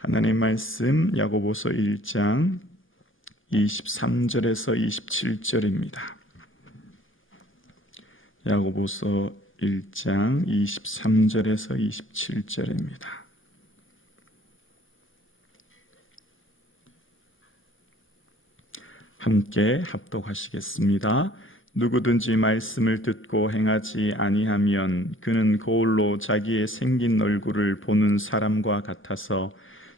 하나님 말씀 야고보서 1장 23절에서 27절입니다. 야고보서 1장 23절에서 27절입니다. 함께 합독하시겠습니다. 누구든지 말씀을 듣고 행하지 아니하면 그는 거울로 자기의 생긴 얼굴을 보는 사람과 같아서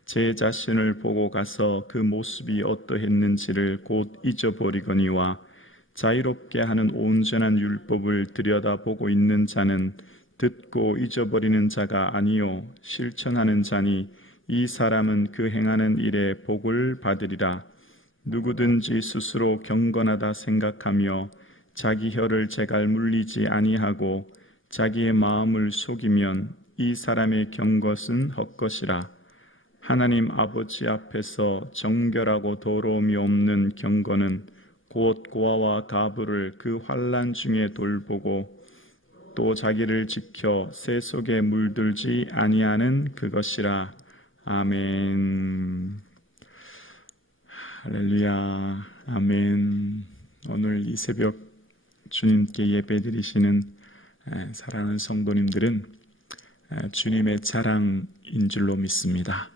제 자신을 보고 가서 그 모습이 어떠했는지를 곧 잊어버리거니와 자유롭게 하는 온전한 율법을 들여다보고 있는 자는 듣고 잊어버리는 자가 아니요 실천하는 자니 이 사람은 그 행하는 일에 복을 받으리라. 누구든지 스스로 경건하다 생각하며 자기 혀를 제갈 물리지 아니하고 자기의 마음을 속이면 이 사람의 경것은 헛것이라. 하나님 아버지 앞에서 정결하고 더러움이 없는 경건은 곧 고아와 가부를 그 환난 중에 돌보고 또 자기를 지켜 새 속에 물들지 아니하는 그것이라. 아멘. 할렐루야. 아멘. 오늘 이 새벽 주님께 예배드리시는 사랑하는 성도님들은 주님의 자랑인 줄로 믿습니다.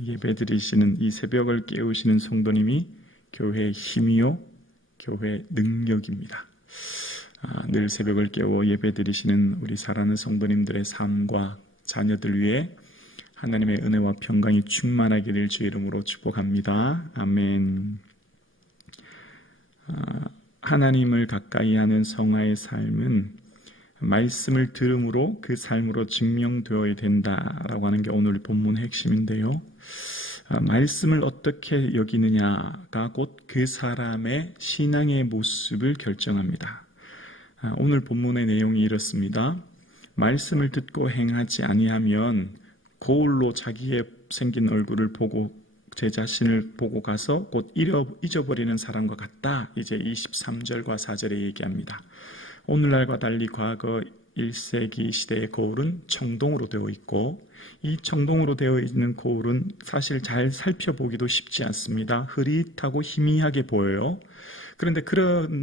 예배드리시는 이 새벽을 깨우시는 성도님이 교회의 힘이요 교회의 능력입니다. 늘 새벽을 깨워 예배드리시는 우리 사랑하는 성도님들의 삶과 자녀들 위해 하나님의 은혜와 평강이 충만하기를 주의 이름으로 축복합니다. 아멘. 하나님을 가까이 하는 성화의 삶은 말씀을 들음으로 그 삶으로 증명되어야 된다라고 하는 게 오늘 본문의 핵심인데요. 말씀을 어떻게 여기느냐가 곧 그 사람의 신앙의 모습을 결정합니다. 오늘 본문의 내용이 이렇습니다. 말씀을 듣고 행하지 아니하면 거울로 자기의 생긴 얼굴을 보고 제 자신을 보고 가서 곧 잊어버리는 사람과 같다. 이제 23절과 4절에 얘기합니다. 오늘날과 달리 과거 1세기 시대의 거울은 청동으로 되어 있고 이 청동으로 되어 있는 거울은 사실 잘 살펴보기도 쉽지 않습니다. 흐릿하고 희미하게 보여요. 그런데 그런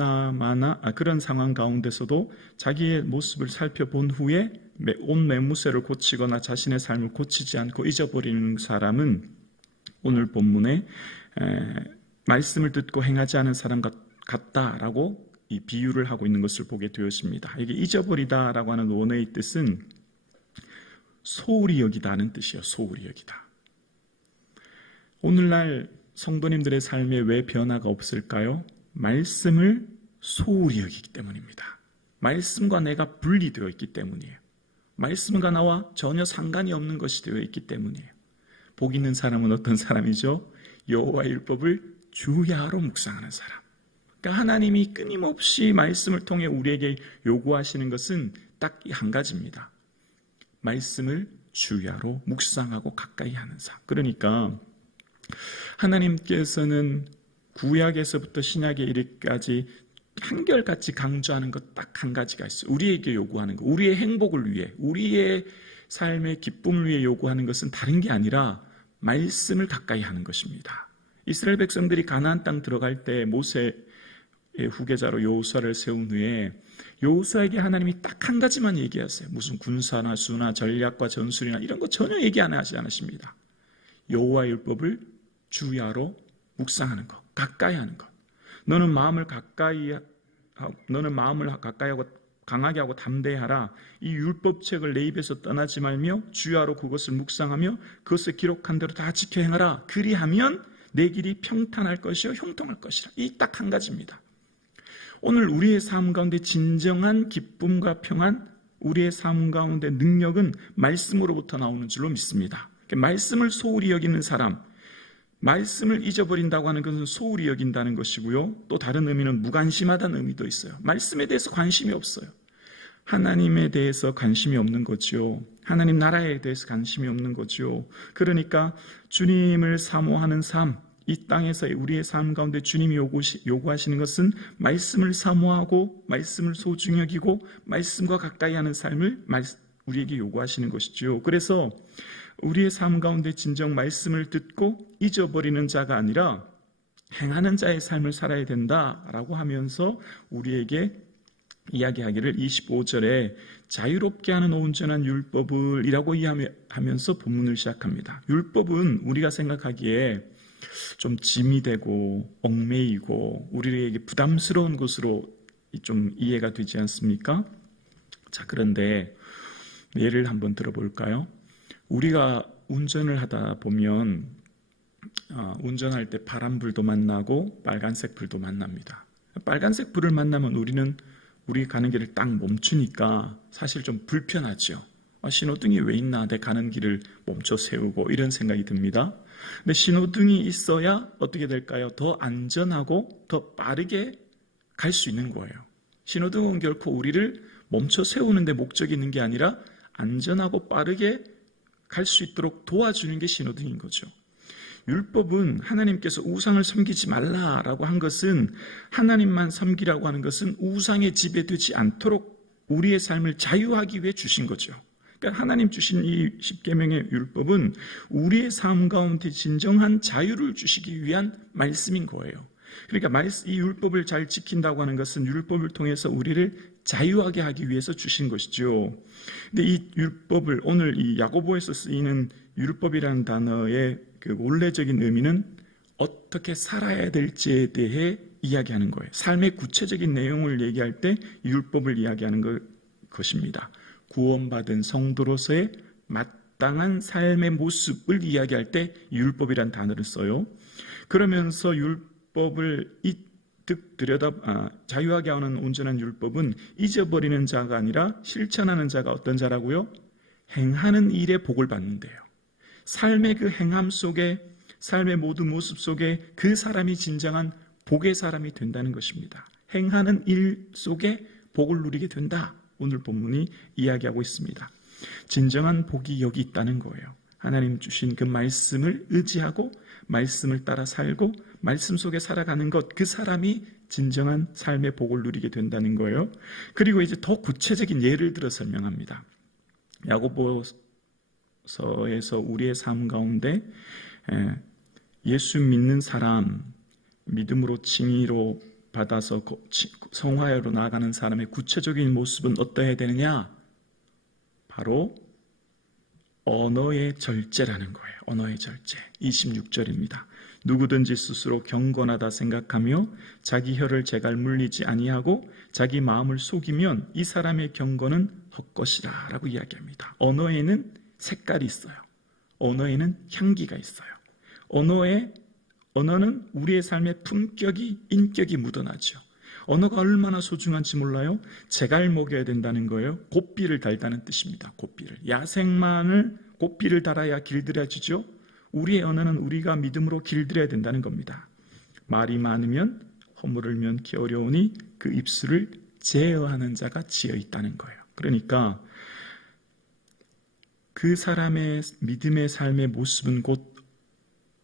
상황 가운데서도 자기의 모습을 살펴본 후에 온 매무새를 고치거나 자신의 삶을 고치지 않고 잊어버리는 사람은 오늘 본문에 말씀을 듣고 행하지 않은 사람 같다라고 이 비유를 하고 있는 것을 보게 되었습니다. 이게 잊어버리다라고 하는 원어의 뜻은 소홀히 여기다는 뜻이에요. 소홀히 여기다. 오늘날 성도님들의 삶에 왜 변화가 없을까요? 말씀을 소홀히 여기기 때문입니다. 말씀과 내가 분리되어 있기 때문이에요. 말씀과 나와 전혀 상관이 없는 것이 되어 있기 때문이에요. 복 있는 사람은 어떤 사람이죠? 여호와의 율법을 주야로 묵상하는 사람. 그러니까 하나님이 끊임없이 말씀을 통해 우리에게 요구하시는 것은 딱 한 가지입니다. 말씀을 주야로 묵상하고 가까이 하는 삶. 그러니까 하나님께서는 구약에서부터 신약에 이르기까지 한결같이 강조하는 것 딱 한 가지가 있어요. 우리에게 요구하는 것, 우리의 행복을 위해, 우리의 삶의 기쁨을 위해 요구하는 것은 다른 게 아니라 말씀을 가까이 하는 것입니다. 이스라엘 백성들이 가나안 땅 들어갈 때 모세의 후계자로 여호수아를 세운 후에 여호수아에게 하나님이 딱 한 가지만 얘기하세요. 무슨 군사나 수나 전략과 전술이나 이런 거 전혀 얘기 안 하지 않으십니다. 여호와의 율법을 주야로 묵상하는 것, 가까이 하는 것. 너는 마음을 가까이 하고 강하게 하고 담대하라. 이 율법책을 내 입에서 떠나지 말며 주야로 그것을 묵상하며 그것을 기록한 대로 다 지켜 행하라. 그리하면 내 길이 평탄할 것이요 형통할 것이라. 이 딱 한 가지입니다. 오늘 우리의 삶 가운데 진정한 기쁨과 평안, 우리의 삶 가운데 능력은 말씀으로부터 나오는 줄로 믿습니다. 말씀을 소홀히 여기는 사람, 말씀을 잊어버린다고 하는 것은 소홀히 여긴다는 것이고요. 또 다른 의미는 무관심하다는 의미도 있어요. 말씀에 대해서 관심이 없어요. 하나님에 대해서 관심이 없는 거죠. 하나님 나라에 대해서 관심이 없는 거죠. 그러니까 주님을 사모하는 삶, 이 땅에서 우리의 삶 가운데 주님이 요구하시는 것은 말씀을 사모하고 말씀을 소중히 여기고 말씀과 가까이 하는 삶을 우리에게 요구하시는 것이죠. 그래서 우리의 삶 가운데 진정 말씀을 듣고 잊어버리는 자가 아니라 행하는 자의 삶을 살아야 된다라고 하면서 우리에게 이야기하기를 25절에 자유롭게 하는 온전한 율법을 이라고 이야기하면서 본문을 시작합니다. 율법은 우리가 생각하기에 좀 짐이 되고 얽매이고 우리에게 부담스러운 것으로 좀 이해가 되지 않습니까? 자, 그런데 예를 한번 들어볼까요? 우리가 운전을 하다 보면 운전할 때 파란불도 만나고 빨간색 불도 만납니다. 빨간색 불을 만나면 우리 가는 길을 딱 멈추니까 사실 좀 불편하죠. 신호등이 왜 있나, 내 가는 길을 멈춰 세우고 이런 생각이 듭니다. 근데 신호등이 있어야 어떻게 될까요? 더 안전하고 더 빠르게 갈 수 있는 거예요. 신호등은 결코 우리를 멈춰 세우는 데 목적이 있는 게 아니라 안전하고 빠르게 갈 수 있도록 도와주는 게 신호등인 거죠. 율법은 하나님께서 우상을 섬기지 말라라고 한 것은, 하나님만 섬기라고 하는 것은 우상에 지배되지 않도록 우리의 삶을 자유하기 위해 주신 거죠. 그러니까 하나님 주신 이 십계명의 율법은 우리의 삶 가운데 진정한 자유를 주시기 위한 말씀인 거예요. 그러니까 이 율법을 잘 지킨다고 하는 것은 율법을 통해서 우리를 자유하게 하기 위해서 주신 것이죠. 근데 이 율법을, 오늘 이 야고보에서 쓰이는 율법이라는 단어의 그 원래적인 의미는 어떻게 살아야 될지에 대해 이야기하는 거예요. 삶의 구체적인 내용을 얘기할 때 율법을 이야기하는 것입니다. 구원받은 성도로서의 마땅한 삶의 모습을 이야기할 때 율법이란 단어를 써요. 그러면서 율법을 자유하게 하는 온전한 율법은 잊어버리는 자가 아니라 실천하는 자가 어떤 자라고요? 행하는 일에 복을 받는데요. 삶의 그 행함 속에, 삶의 모든 모습 속에 그 사람이 진정한 복의 사람이 된다는 것입니다. 행하는 일 속에 복을 누리게 된다. 오늘 본문이 이야기하고 있습니다. 진정한 복이 여기 있다는 거예요. 하나님 주신 그 말씀을 의지하고 말씀을 따라 살고 말씀 속에 살아가는 것, 그 사람이 진정한 삶의 복을 누리게 된다는 거예요. 그리고 이제 더 구체적인 예를 들어 설명합니다. 야고보서에서 우리의 삶 가운데 예수 믿는 사람, 믿음으로 칭의로 받아서 성화로 나아가는 사람의 구체적인 모습은 어떠해야 되느냐? 바로 언어의 절제라는 거예요. 언어의 절제. 26절입니다. 누구든지 스스로 경건하다 생각하며 자기 혀를 제갈 물리지 아니하고 자기 마음을 속이면 이 사람의 경건은 헛것이라 라고 이야기합니다. 언어에는 색깔이 있어요. 언어에는 향기가 있어요. 언어는 우리의 삶의 품격이, 인격이 묻어나죠. 언어가 얼마나 소중한지 몰라요? 제갈 먹여야 된다는 거예요. 고삐를 달다는 뜻입니다. 고삐를. 야생만을 고삐를 달아야 길들여지죠. 우리의 언어는 우리가 믿음으로 길들여야 된다는 겁니다. 말이 많으면 허물을 면키 어려우니 그 입술을 제어하는 자가 지어 있다는 거예요. 그러니까 그 사람의 믿음의 삶의 모습은 곧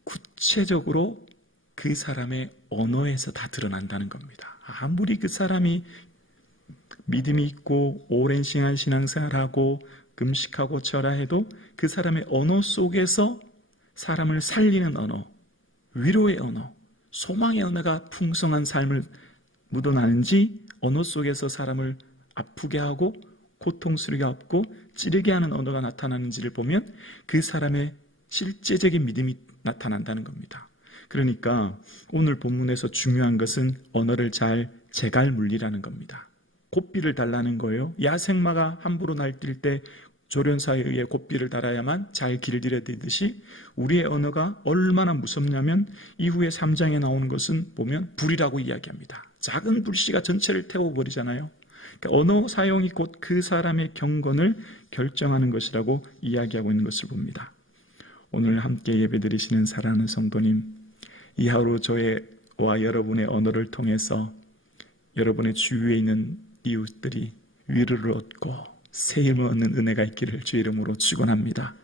구체적으로 그 사람의 언어에서 다 드러난다는 겁니다. 아무리 그 사람이 믿음이 있고 오랜 시간 신앙생활하고 금식하고 절하해도 그 사람의 언어 속에서 사람을 살리는 언어, 위로의 언어, 소망의 언어가 풍성한 삶을 묻어나는지, 언어 속에서 사람을 아프게 하고 고통스럽게 하고 찌르게 하는 언어가 나타나는지를 보면 그 사람의 실제적인 믿음이 나타난다는 겁니다. 그러니까 오늘 본문에서 중요한 것은 언어를 잘 제갈 물리라는 겁니다. 고삐를 달라는 거예요. 야생마가 함부로 날뛸 때 조련사에 의해 고삐를 달아야만 잘 길들여지듯이 우리의 언어가 얼마나 무섭냐면 이후에 3장에 나오는 것은 보면 불이라고 이야기합니다. 작은 불씨가 전체를 태워버리잖아요. 그러니까 언어 사용이 곧 그 사람의 경건을 결정하는 것이라고 이야기하고 있는 것을 봅니다. 오늘 함께 예배드리시는 사랑하는 성도님, 이 하루 저와 여러분의 언어를 통해서 여러분의 주위에 있는 이웃들이 위로를 얻고 새 힘을 얻는 은혜가 있기를 주의 이름으로 축원합니다.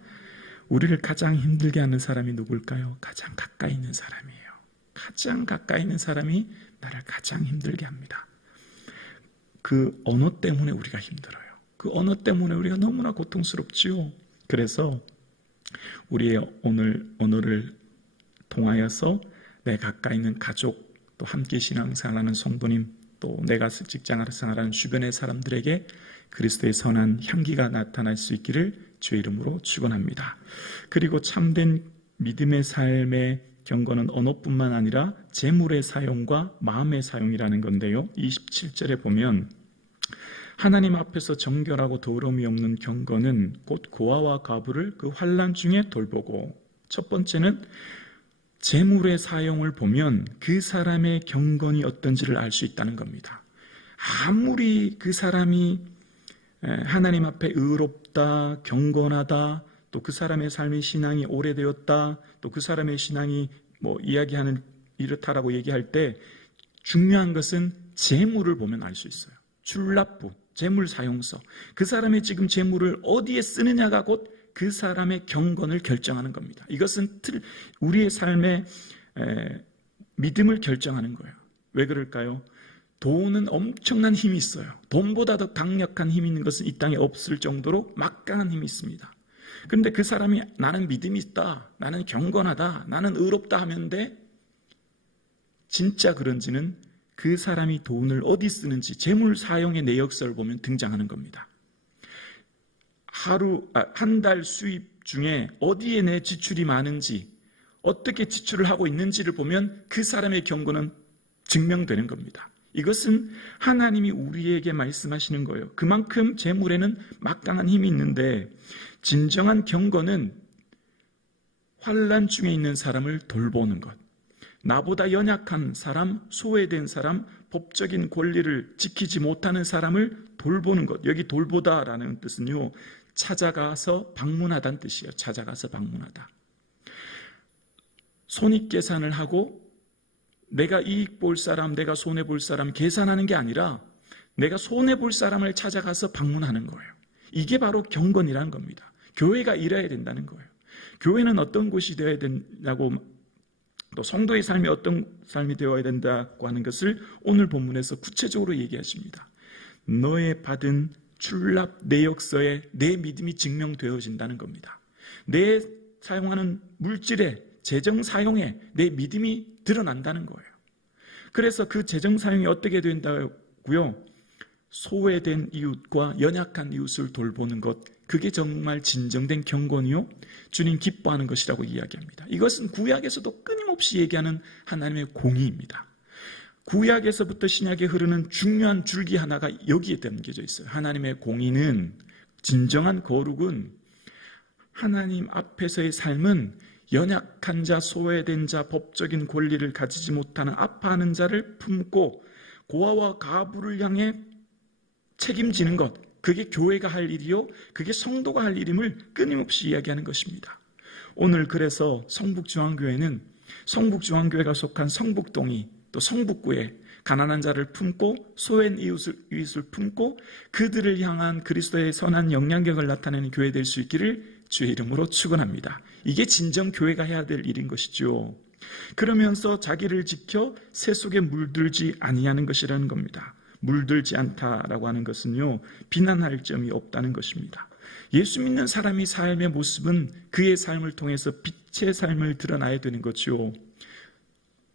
우리를 가장 힘들게 하는 사람이 누굴까요? 가장 가까이 있는 사람이에요. 가장 가까이 있는 사람이 나를 가장 힘들게 합니다. 그 언어 때문에 우리가 힘들어요. 그 언어 때문에 우리가 너무나 고통스럽지요. 그래서 우리의 오늘 언어를 통하여서 내 가까이 있는 가족, 또 함께 신앙생활하는 성도님, 또 내가 직장생활하는 주변의 사람들에게 그리스도의 선한 향기가 나타날 수 있기를 주의 이름으로 축원합니다. 그리고 참된 믿음의 삶의 경건은 언어뿐만 아니라 재물의 사용과 마음의 사용이라는 건데요. 27절에 보면 하나님 앞에서 정결하고 더러움이 없는 경건은 곧 고아와 과부를 그 환난 중에 돌보고, 첫 번째는 재물의 사용을 보면 그 사람의 경건이 어떤지를 알 수 있다는 겁니다. 아무리 그 사람이 하나님 앞에 의롭다, 경건하다, 또 그 사람의 삶의 신앙이 오래되었다, 또 그 사람의 신앙이 이야기하는 이렇다라고 얘기할 때 중요한 것은 재물을 보면 알 수 있어요. 출납부, 재물 사용서. 그 사람이 지금 재물을 어디에 쓰느냐가 곧 그 사람의 경건을 결정하는 겁니다. 이것은 우리의 삶의 믿음을 결정하는 거예요. 왜 그럴까요? 돈은 엄청난 힘이 있어요. 돈보다 더 강력한 힘이 있는 것은 이 땅에 없을 정도로 막강한 힘이 있습니다. 그런데 그 사람이 나는 믿음이 있다, 나는 경건하다, 나는 의롭다 하는데 진짜 그런지는 그 사람이 돈을 어디 쓰는지 재물 사용의 내역서를 보면 등장하는 겁니다. 한 달 수입 중에 어디에 내 지출이 많은지, 어떻게 지출을 하고 있는지를 보면 그 사람의 경건은 증명되는 겁니다. 이것은 하나님이 우리에게 말씀하시는 거예요. 그만큼 재물에는 막강한 힘이 있는데 진정한 경건은 환난 중에 있는 사람을 돌보는 것, 나보다 연약한 사람, 소외된 사람, 법적인 권리를 지키지 못하는 사람을 돌보는 것. 여기 돌보다라는 뜻은요, 찾아가서 방문하다는 뜻이에요. 찾아가서 방문하다. 손익계산을 하고 내가 이익 볼 사람, 내가 손해 볼 사람 계산하는 게 아니라 내가 손해 볼 사람을 찾아가서 방문하는 거예요. 이게 바로 경건이라는 겁니다. 교회가 이래야 된다는 거예요. 교회는 어떤 곳이 되어야 된다고, 또 성도의 삶이 어떤 삶이 되어야 된다고 하는 것을 오늘 본문에서 구체적으로 얘기하십니다. 너의 받은 출납 내역서에 내 믿음이 증명되어진다는 겁니다. 내 사용하는 물질에, 재정 사용에 내 믿음이 드러난다는 거예요. 그래서 그 재정 사용이 어떻게 된다고요? 소외된 이웃과 연약한 이웃을 돌보는 것, 그게 정말 진정된 경건이요, 주님 기뻐하는 것이라고 이야기합니다. 이것은 구약에서도 끊임없이 얘기하는 하나님의 공의입니다. 구약에서부터 신약에 흐르는 중요한 줄기 하나가 여기에 담겨져 있어요. 하나님의 공의는, 진정한 거룩은, 하나님 앞에서의 삶은 연약한 자, 소외된 자, 법적인 권리를 가지지 못하는 아파하는 자를 품고 고아와 과부를 향해 책임지는 것, 그게 교회가 할 일이요, 그게 성도가 할 일임을 끊임없이 이야기하는 것입니다. 오늘 그래서 성북중앙교회는 성북중앙교회가 속한 성북동이, 또 성북구에 가난한 자를 품고 소외된 이웃을 품고 그들을 향한 그리스도의 선한 영향력을 나타내는 교회 될 수 있기를 주의 이름으로 축원합니다. 이게 진정 교회가 해야 될 일인 것이죠. 그러면서 자기를 지켜 새 속에 물들지 아니하는 것이라는 겁니다. 물들지 않다라고 하는 것은요, 비난할 점이 없다는 것입니다. 예수 믿는 사람이 삶의 모습은 그의 삶을 통해서 빛의 삶을 드러나야 되는 거죠.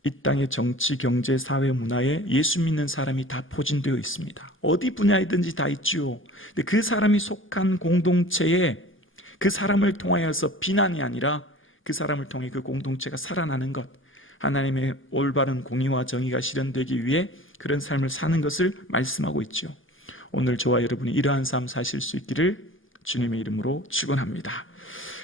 이 땅의 정치, 경제, 사회, 문화에 예수 믿는 사람이 다 포진되어 있습니다. 어디 분야이든지 다 있죠. 근데 그 사람이 속한 공동체에 그 사람을 통하여서 비난이 아니라 그 사람을 통해 그 공동체가 살아나는 것, 하나님의 올바른 공의와 정의가 실현되기 위해 그런 삶을 사는 것을 말씀하고 있죠. 오늘 저와 여러분이 이러한 삶 사실 수 있기를 주님의 이름으로 축원합니다.